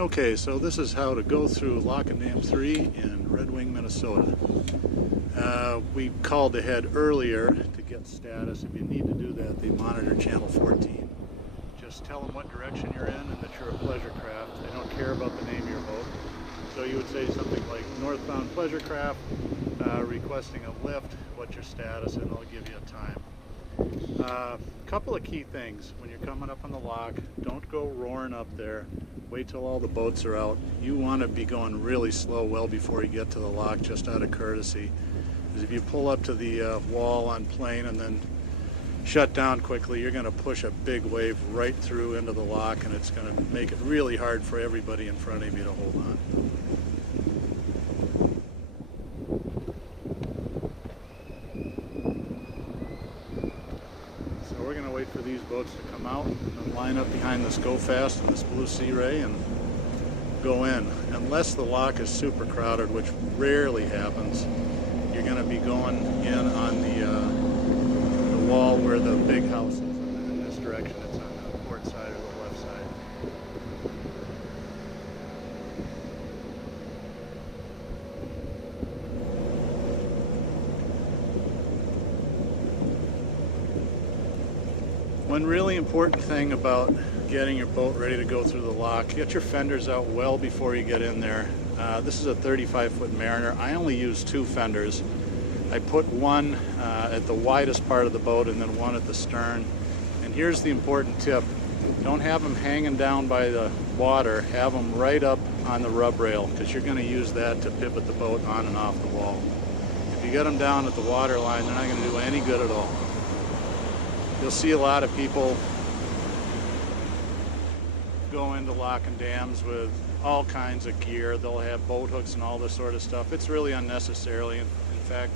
Okay, so this is how to go through Lock and Dam 3 in Red Wing, Minnesota. We called ahead earlier to get status. If you need to do that, they monitor channel 14. Just tell them what direction you're in and that you're a pleasure craft. They don't care about the name of your boat. So you would say something like northbound pleasure craft, requesting a lift, what's your status, and they'll give you a time. Couple of key things when you're coming up on the lock: don't go roaring up there. Wait till all the boats are out. You want to be going really slow well before you get to the lock, just out of courtesy. Because if you pull up to the wall on plane and then shut down quickly, you're going to push a big wave right through into the lock, and it's going to make it really hard for everybody in front of you to hold on. We're going to wait for these boats to come out and line up behind this Go Fast and this Blue Sea Ray and go in. Unless the lock is super crowded, which rarely happens, you're going to be going in on the wall where the big house is. And in this direction, it's on the port side or the left side. One really important thing about getting your boat ready to go through the lock: get your fenders out well before you get in there. This is a 35-foot Mariner. I only use 2 fenders. I put one at the widest part of the boat and then one at the stern. And here's the important tip: don't have them hanging down by the water. Have them right up on the rub rail, because you're going to use that to pivot the boat on and off the wall. If you get them down at the water line, they're not going to do any good at all. You'll see a lot of people go into lock and dams with all kinds of gear. They'll have boat hooks and all this sort of stuff. It's really unnecessary. In fact,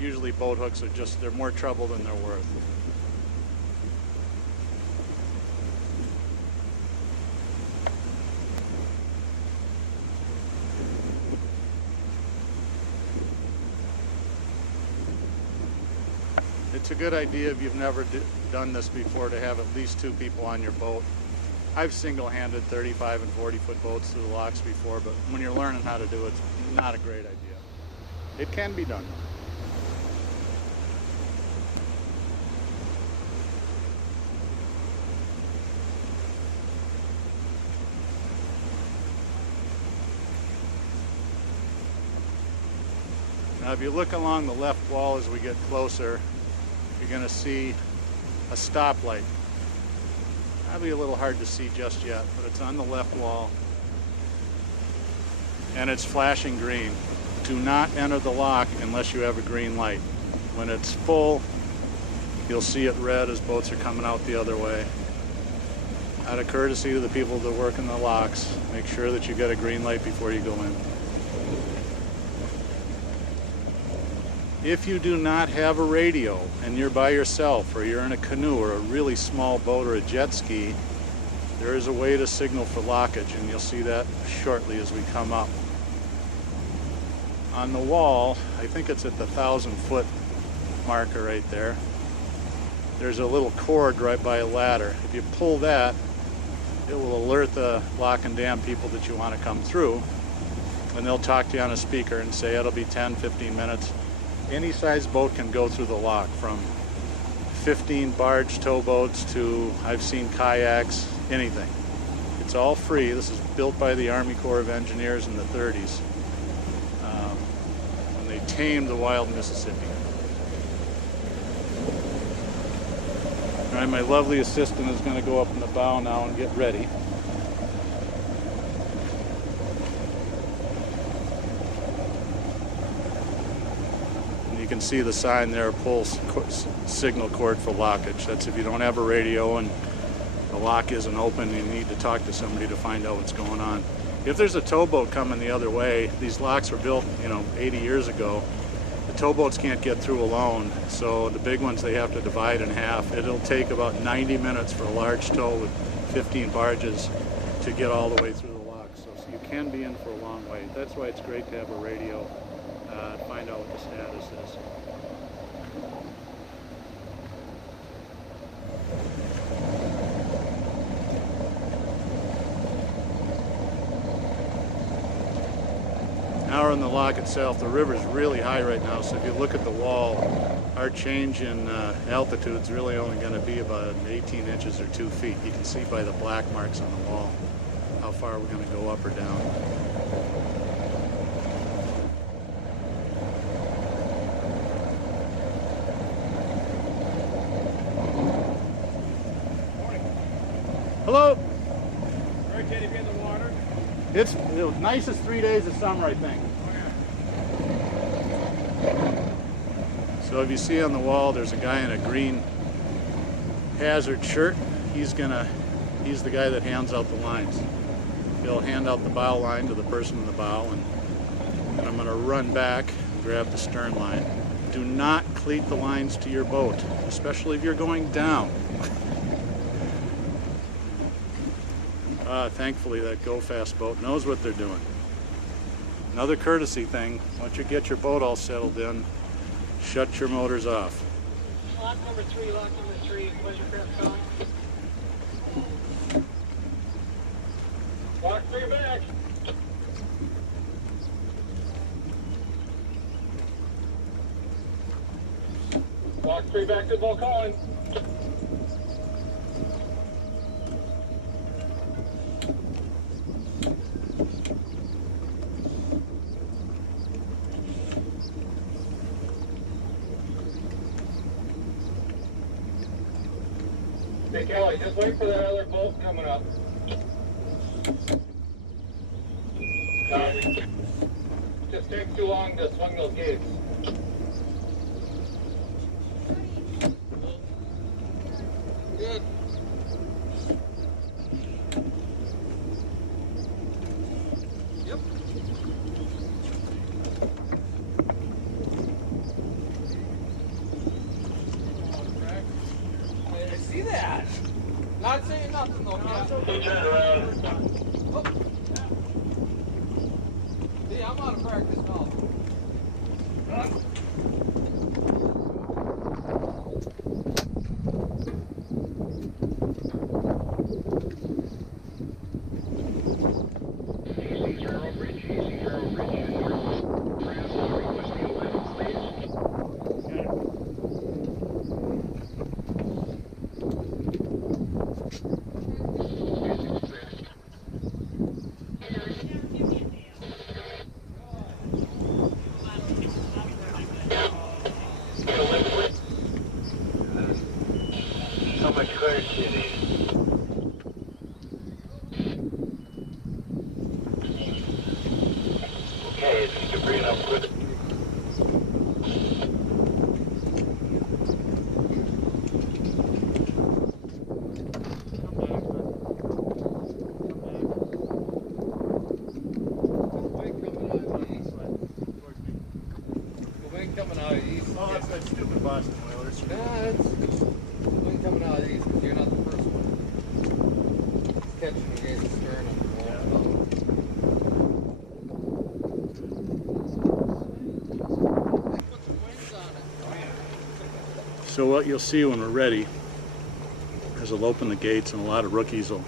usually boat hooks are they're more trouble than they're worth. It's a good idea, if you've never done this before, to have at least 2 people on your boat. I've single-handed 35 and 40-foot boats through the locks before, but when you're learning how to do it, it's not a great idea. It can be done. Now, if you look along the left wall as we get closer, you're going to see a stoplight. That'll be a little hard to see just yet, but it's on the left wall and it's flashing green. Do not enter the lock unless you have a green light. When it's full, you'll see it red as boats are coming out the other way. Out of courtesy to the people that work in the locks, make sure that you get a green light before you go in. If you do not have a radio and you're by yourself, or you're in a canoe or a really small boat or a jet ski, there is a way to signal for lockage, and you'll see that shortly as we come up. On the wall, I think it's at the 1,000-foot marker right there, there's a little cord right by a ladder. If you pull that, it will alert the lock and dam people that you want to come through, and they'll talk to you on a speaker and say it'll be 10-15 minutes. Any size boat can go through the lock, from 15 barge towboats to, I've seen kayaks, anything. It's all free. This is built by the Army Corps of Engineers in the 30s, when they tamed the wild Mississippi. All right, my lovely assistant is going to go up in the bow now and get ready. You can see the sign there, pull signal cord for lockage. That's if you don't have a radio and the lock isn't open and you need to talk to somebody to find out what's going on. If there's a towboat coming the other way, these locks were built, 80 years ago. The towboats can't get through alone, so the big ones they have to divide in half. It'll take about 90 minutes for a large tow with 15 barges to get all the way through the lock. So you can be in for a long wait. That's why it's great to have a radio. Find out what the status is. Now we're on the lock itself. The river's really high right now, so if you look at the wall, our change in altitude is really only going to be about 18 inches or 2 feet. You can see by the black marks on the wall how far we're going to go up or down. Hello. Rick, can you be in the water? It's the nicest 3 days of summer, I think. So if you see on the wall, there's a guy in a green hazard shirt. He's the guy that hands out the lines. He'll hand out the bow line to the person in the bow, and I'm gonna run back and grab the stern line. Do not cleat the lines to your boat, especially if you're going down. Thankfully, that Go Fast boat knows what they're doing. Another courtesy thing, once you get your boat all settled in, shut your motors off. Lock number 3, pleasure craft calling. Lock 3 back. Lock 3 back to Bull calling. Hey Kelly, just wait for that other boat coming up. Just takes too long to swing those gates. Good. Yep. I see that. Not saying nothing though. Turn around. Oh. See, I'm out of practice now. How much clearance do you need? Okay, if you can bring it up with it. Coming out of the east. Oh, that's that stupid Boston Whalers. Nah, it's wind coming out of the east, but you're not the first one. It's catching you guys stern on the wall. Put some wings on it. So what you'll see when we're ready is we'll open the gates, and a lot of rookies will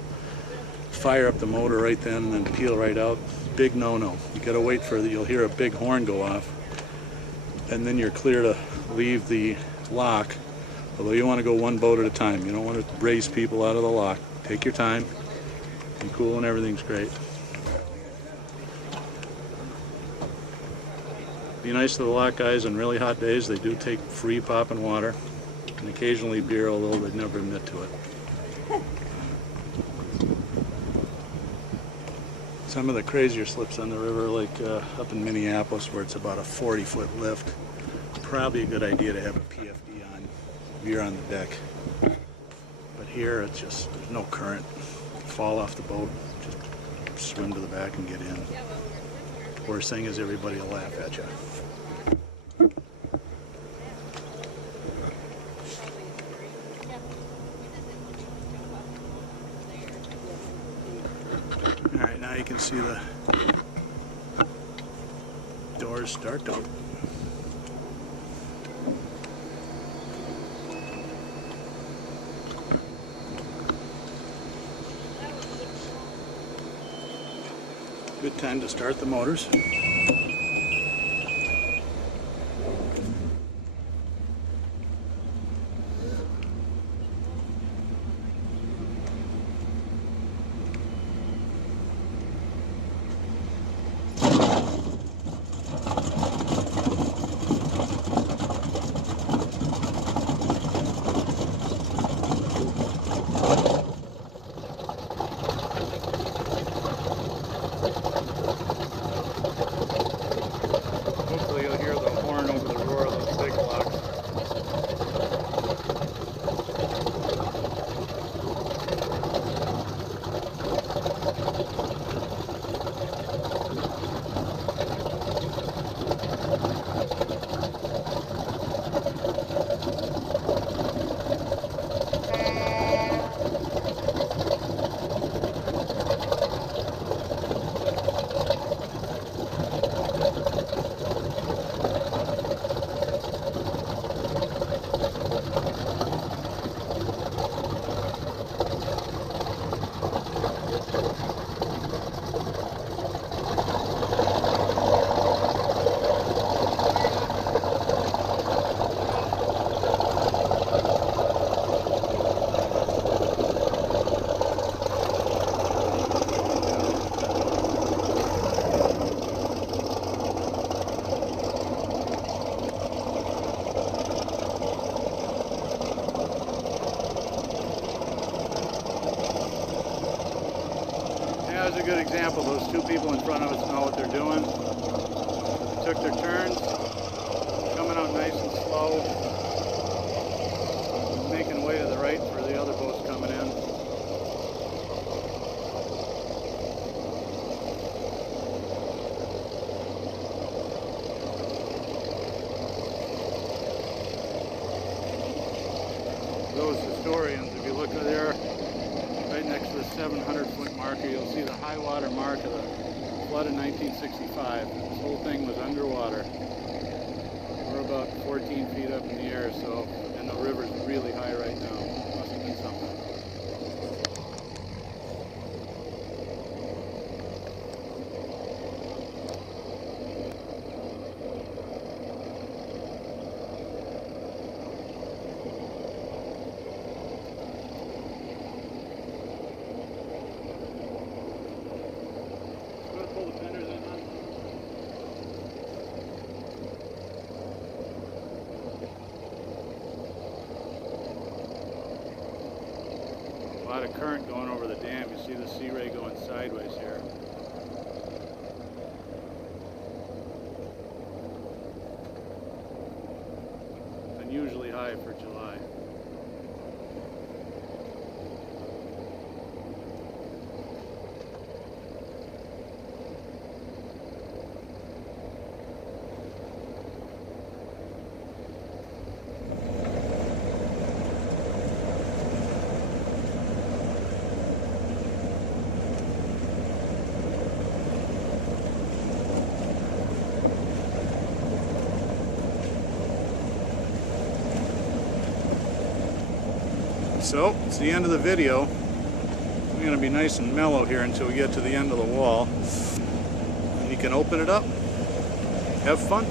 fire up the motor right then and then peel right out. Big no-no. You gotta wait for you'll hear a big horn go off, and then you're clear to leave the lock. Although you want to go one boat at a time. You don't want to raise people out of the lock. Take your time. Be cool and everything's great. Be nice to the lock guys on really hot days. They do take free popping water and occasionally beer, although they never admit to it. Some of the crazier slips on the river, like up in Minneapolis, where it's about a 40-foot lift, probably a good idea to have a PFD on if you're on the deck. But here, it's just, there's no current. Fall off the boat, just swim to the back and get in. Worst thing is everybody will laugh at you. Alright, now you can see the doors start up. Good time to start the motors. that was a good example. Those two people in front of us know what they're doing. They took their turns, coming out nice and slow, making way to the right for the other boats coming in. Those historians, if you look there, right next to the 700-foot marker, you'll see the high water mark of the flood in 1965. This whole thing was underwater. We're about 14 feet up in the air, so, and the river's really high right now. Must have been something. Pull the fenders in, huh? A lot of current going over the dam. You see the Sea Ray going sideways here. Unusually high for July. So, it's the end of the video. We're going to be nice and mellow here until we get to the end of the wall. And you can open it up. Have fun.